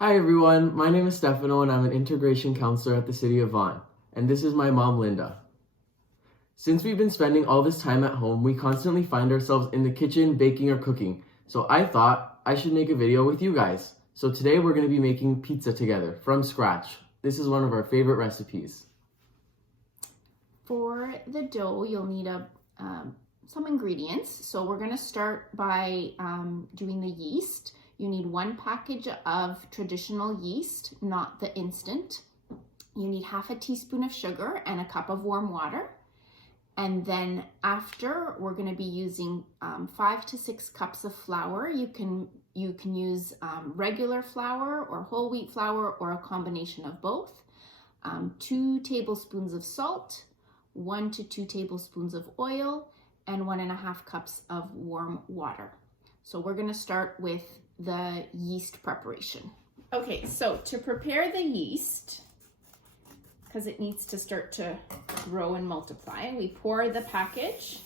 Hi everyone, my name is Stefano and I'm an integration counselor at the City of Vaughan, and this is my mom Linda. Since we've been spending all this time at home, we constantly find ourselves in the kitchen baking or cooking, so I thought I should make a video with you guys. So today we're going to be making pizza together from scratch. This is one of our favorite recipes. For the dough, you'll need some ingredients. So we're going to start by doing the yeast. You need 1 package of traditional yeast, not the instant. You need half a teaspoon of sugar and a cup of warm water. And then after, we're going to be using 5 to 6 cups of flour. You can use regular flour or whole wheat flour or a combination of both. 2 tablespoons of salt, 1 to 2 tablespoons of oil, and 1.5 cups of warm water. So we're going to start with the yeast preparation. Okay, so to prepare the yeast, because it needs to start to grow and multiply, we pour the package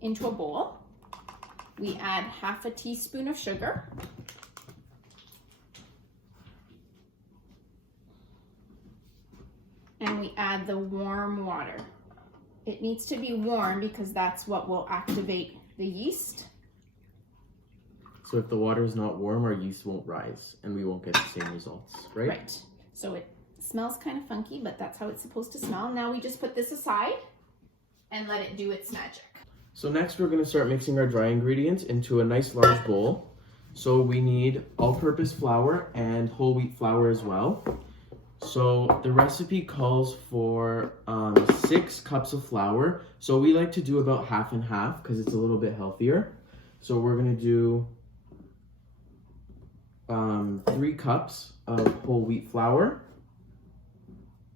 into a bowl. We add half a teaspoon of sugar. And we add the warm water. It needs to be warm because that's what will activate the yeast. So if the water is not warm, our yeast won't rise and we won't get the same results, right? Right. So it smells kind of funky, but that's how it's supposed to smell. Now we just put this aside and let it do its magic. So next we're going to start mixing our dry ingredients into a nice large bowl. So we need all-purpose flour and whole wheat flour as well. So the recipe calls for 6 cups of flour. So we like to do about half and half because it's a little bit healthier. So we're going to do 3 cups of whole wheat flour.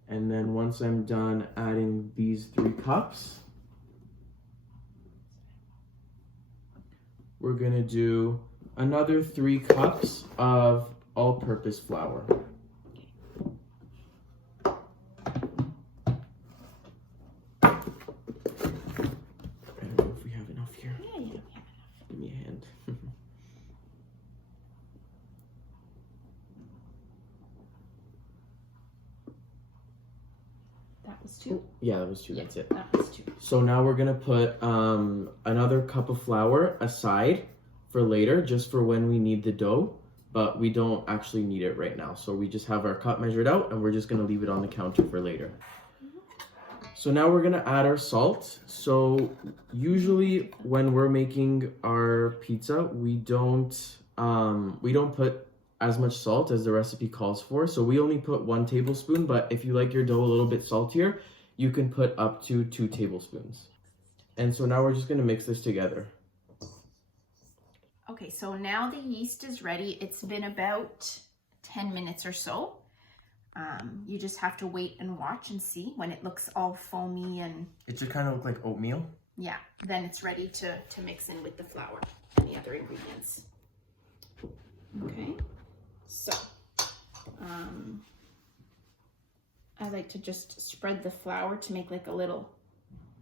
And then once I'm done adding these 3 cups, we're going to do another 3 cups of all-purpose flour. That was 2? Yeah, that was 2. That's it. That was 2. So now we're going to put another cup of flour aside for later, just for when we need the dough, but we don't actually need it right now. So we just have our cup measured out and we're just going to leave it on the counter for later. So now we're going to add our salt. So usually when we're making our pizza, we don't put as much salt as the recipe calls for. So we only put 1 tablespoon, but if you like your dough a little bit saltier, you can put up to 2 tablespoons. And so now we're just gonna mix this together. Okay, so now the yeast is ready. It's been about 10 minutes or so. You just have to wait and watch and see when it looks all foamy and... It should kind of look like oatmeal. Yeah, then it's ready to mix in with the flour and the other ingredients. Okay. So, I like to just spread the flour to make like a little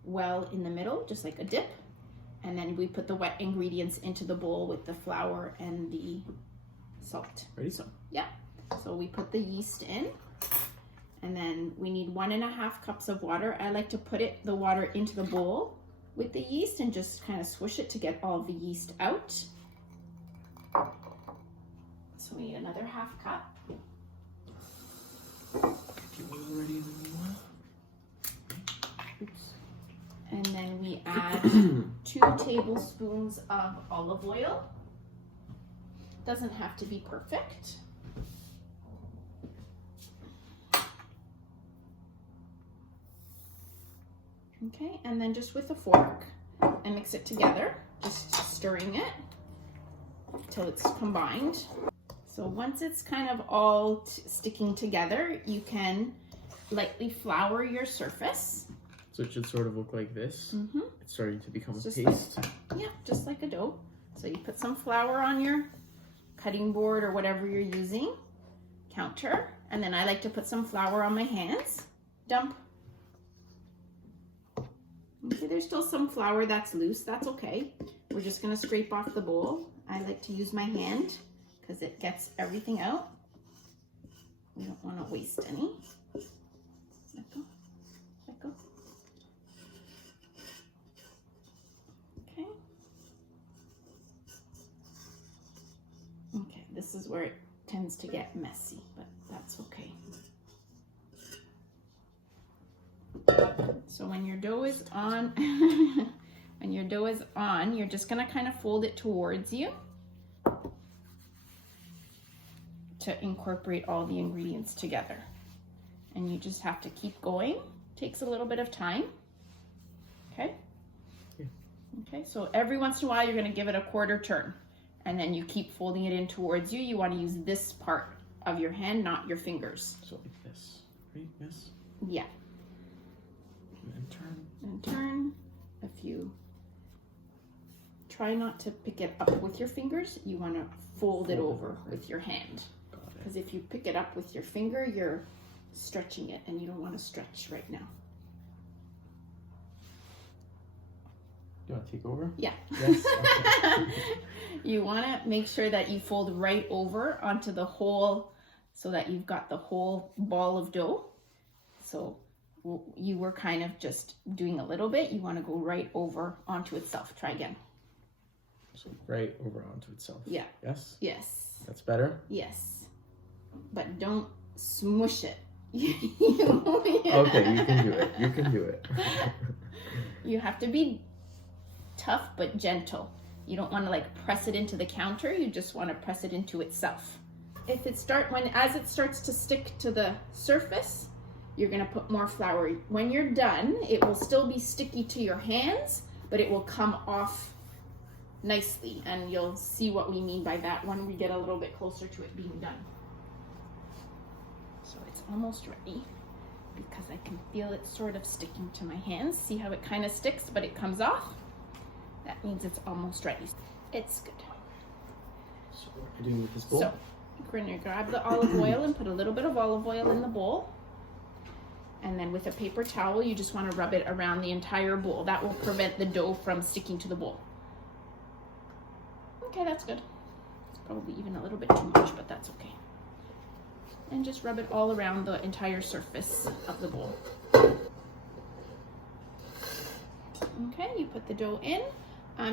well in the middle, just like a dip. And then we put the wet ingredients into the bowl with the flour and the salt. Ready? So, yeah. So we put the yeast in, and then we need 1.5 cups of water. I like to put the water into the bowl with the yeast and just kind of swish it to get all the yeast out. So we need another 1/2 cup. And then we add 2 tablespoons of olive oil. Doesn't have to be perfect. Okay, and then just with a fork, I mix it together, just stirring it until it's combined. So once it's kind of all sticking together, you can lightly flour your surface. So it should sort of look like this. Mm-hmm. It's starting to become a paste. Yeah, just like a dough. So you put some flour on your cutting board or whatever you're using, counter, and then I like to put some flour on my hands. Dump. Okay, there's still some flour that's loose. That's okay. We're just going to scrape off the bowl. I like to use my hand because it gets everything out. We don't want to waste any. Let go. Let go. Okay. Okay, this is where it tends to get messy, but that's okay. So when your dough is on, you're just gonna kind of fold it towards you to incorporate all the ingredients together. And you just have to keep going. Takes a little bit of time. Okay? Yeah. Okay, so every once in a while you're gonna give it a quarter turn, and then you keep folding it in towards you. You wanna use this part of your hand, not your fingers. So like this, right? Yes. Yeah. And turn. And turn. If you try not to pick it up with your fingers, you want to fold it over with your hand. Because if you pick it up with your finger, you're stretching it, and you don't want to stretch right now. You want to take over? Yeah. Yes. Okay. You want to make sure that you fold right over onto the whole, so that you've got the whole ball of dough. So you were kind of just doing a little bit. You want to go right over onto itself. Try again. So right over onto itself. Yeah. Yes? Yes. That's better? Yes. But don't smush it. Okay, you can do it. You can do it. You have to be tough but gentle. You don't want to like press it into the counter. You just want to press it into itself. If it as it starts to stick to the surface, you're going to put more flour. When you're done, it will still be sticky to your hands, but it will come off nicely, and you'll see what we mean by that when we get a little bit closer to it being done. So it's almost ready, because I can feel it sort of sticking to my hands. See how it kind of sticks, but it comes off? That means it's almost ready. It's good. So what am I doing with this bowl? So we're going to grab the olive oil and put a little bit of olive oil in the bowl. And then with a paper towel, you just want to rub it around the entire bowl. That will prevent the dough from sticking to the bowl. Okay, that's good. It's probably even a little bit too much, but that's okay. And just rub it all around the entire surface of the bowl. Okay, you put the dough in.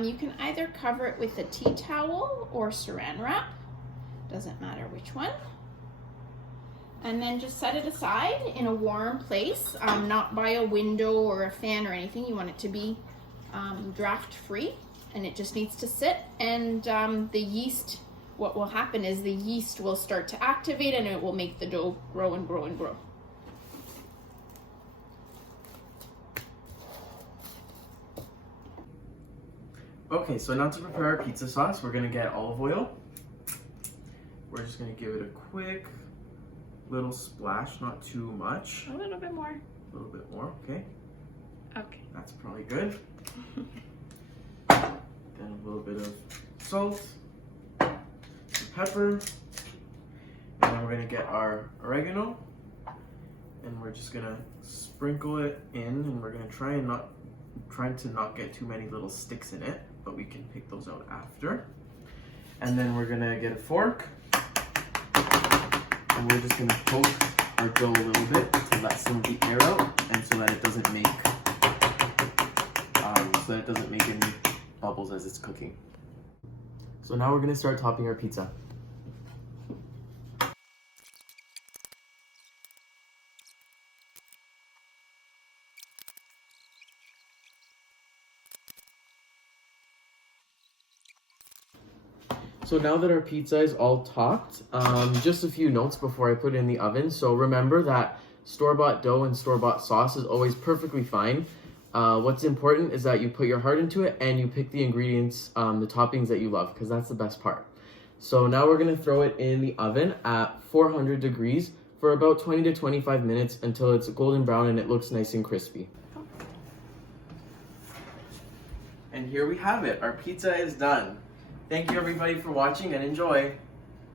You can either cover it with a tea towel or saran wrap. Doesn't matter which one. And then just set it aside in a warm place, not by a window or a fan or anything. You want it to be draft free, and it just needs to sit. And the yeast, what will happen is the yeast will start to activate, and it will make the dough grow and grow and grow. Okay, so now to prepare our pizza sauce, we're gonna get olive oil. We're just gonna give it a quick little splash, not too much. A little bit more. A little bit more, okay. Okay. That's probably good. Then a little bit of salt, some pepper, and then we're gonna get our oregano, and we're just gonna sprinkle it in, and we're gonna try to not get too many little sticks in it, but we can pick those out after. And then we're gonna get a fork, and we're just gonna poke our dough a little bit to let some of the air out, and so that it doesn't make any bubbles as it's cooking. So now we're gonna start topping our pizza. So now that our pizza is all topped, just a few notes before I put it in the oven. So remember that store-bought dough and store-bought sauce is always perfectly fine. What's important is that you put your heart into it and you pick the ingredients, the toppings that you love, because that's the best part. So now we're gonna throw it in the oven at 400 degrees for about 20 to 25 minutes until it's golden brown and it looks nice and crispy. And here we have it, our pizza is done. Thank you everybody for watching and enjoy.